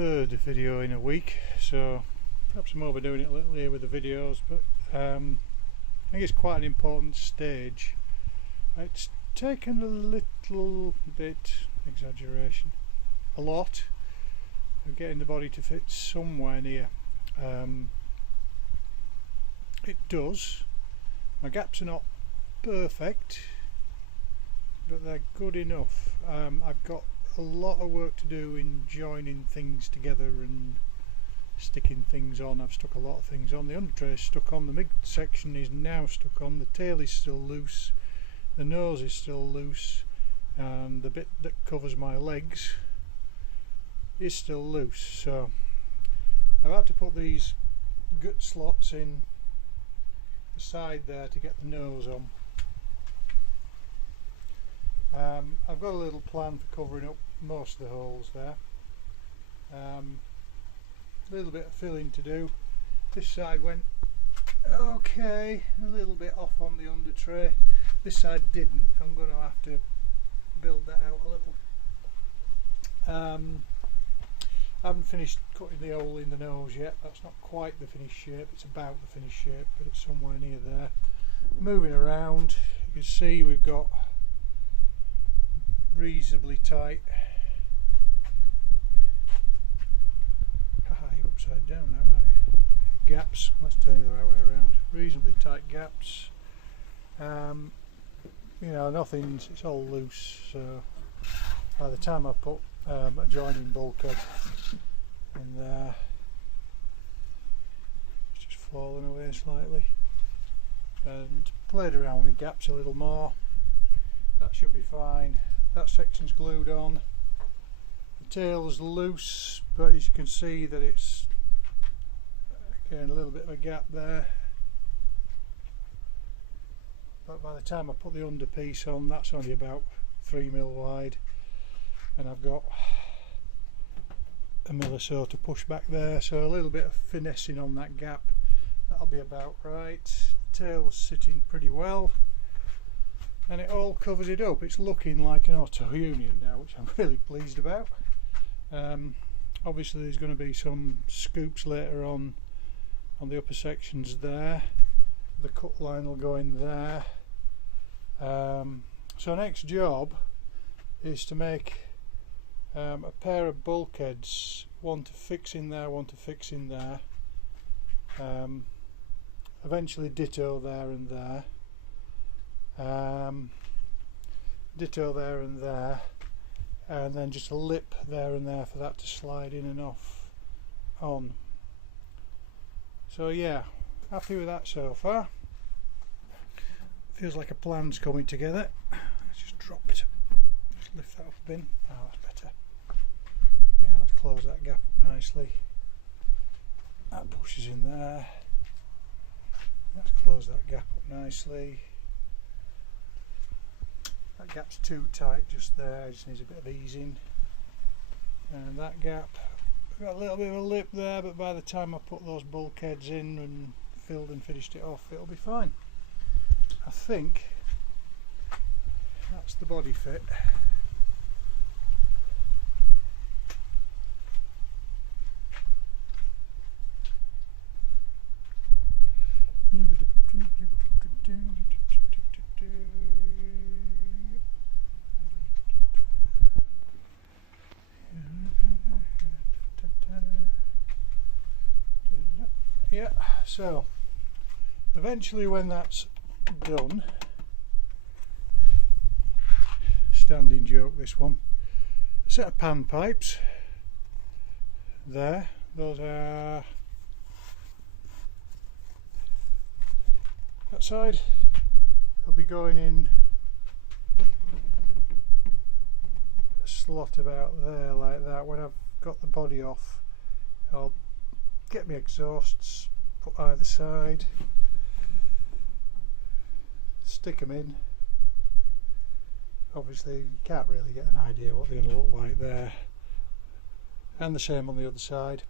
third video in a week, so perhaps I'm overdoing it a little here with the videos, but I think it's quite an important stage. It's taken a little bit, exaggeration, a lot of getting the body to fit somewhere near. It does. My gaps are not perfect, but they're good enough. I've got a lot of work to do in joining things together and sticking things on. I've stuck a lot of things on. The under tray is stuck on, the mid section is now stuck on, the tail is still loose, the nose is still loose, and the bit that covers my legs is still loose. So I've had to put these gut slots in the side there to get the nose on. I've got a little plan for covering up most of the holes there. A little bit of filling to do. This side went okay, a little bit off on the under tray. This side didn't. I'm going to have to build that out a little. I haven't finished cutting the hole in the nose yet. That's not quite the finished shape. It's about the finished shape, but it's somewhere near there. Moving around, you can see we've got reasonably tight. You're upside down now, aren't you? Gaps. Let's turn you the right way around. Reasonably tight gaps. You know, nothing's. It's all loose. So by the time I put a joining bulkhead in there, it's just fallen away slightly, and played around with gaps a little more. That should be fine. That section's glued on. The tail's loose, but as you can see that it's again a little bit of a gap there. But by the time I put the under piece on, that's only about 3mm wide, and I've got a mil or so to push back there, so a little bit of finessing on that gap, that'll be about right. Tail's sitting pretty well, and it all covers it up. It's looking like an auto union now, which I'm really pleased about. Obviously there's going to be some scoops later on the upper sections there. The cut line will go in there. So next job is to make a pair of bulkheads, one to fix in there, one to fix in there. Eventually ditto there and there. Ditto there and there, and then just a lip there and there for that to slide in and off on. So yeah, happy with that so far. Feels like a plan's coming together. Let's just drop it, just lift that up a bin. Oh, that's better. Yeah, let's close that gap up nicely. That pushes in there. Let's close that gap up nicely. That gap's too tight just there, just needs a bit of easing. And that gap, I've got a little bit of a lip there, but by the time I put those bulkheads in and filled and finished it off, it'll be fine. I think that's the body fit. Yeah, so eventually when that's done, standing joke this one, a set of pan pipes there, those are that side, they'll be going in a slot about there like that. When I've got the body off, I'll get my exhausts put either side, stick them in. Obviously you can't really get an idea what they're going to look like there, and the same on the other side.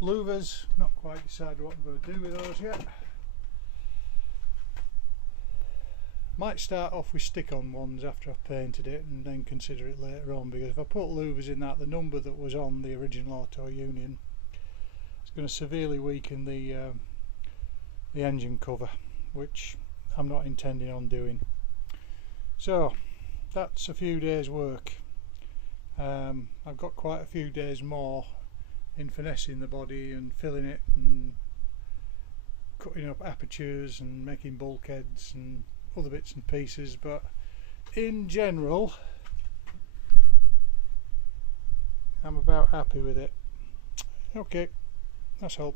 Louvers, not quite decided what I'm going to do with those yet. Might start off with stick-on ones after I've painted it and then consider it later on, because if I put louvers in that, the number that was on the original Auto Union, it's going to severely weaken the engine cover, which I'm not intending on doing. So that's a few days work. I've got quite a few days more in finessing the body and filling it and cutting up apertures and making bulkheads and other bits and pieces, but in general I'm about happy with it. Okay, that's all.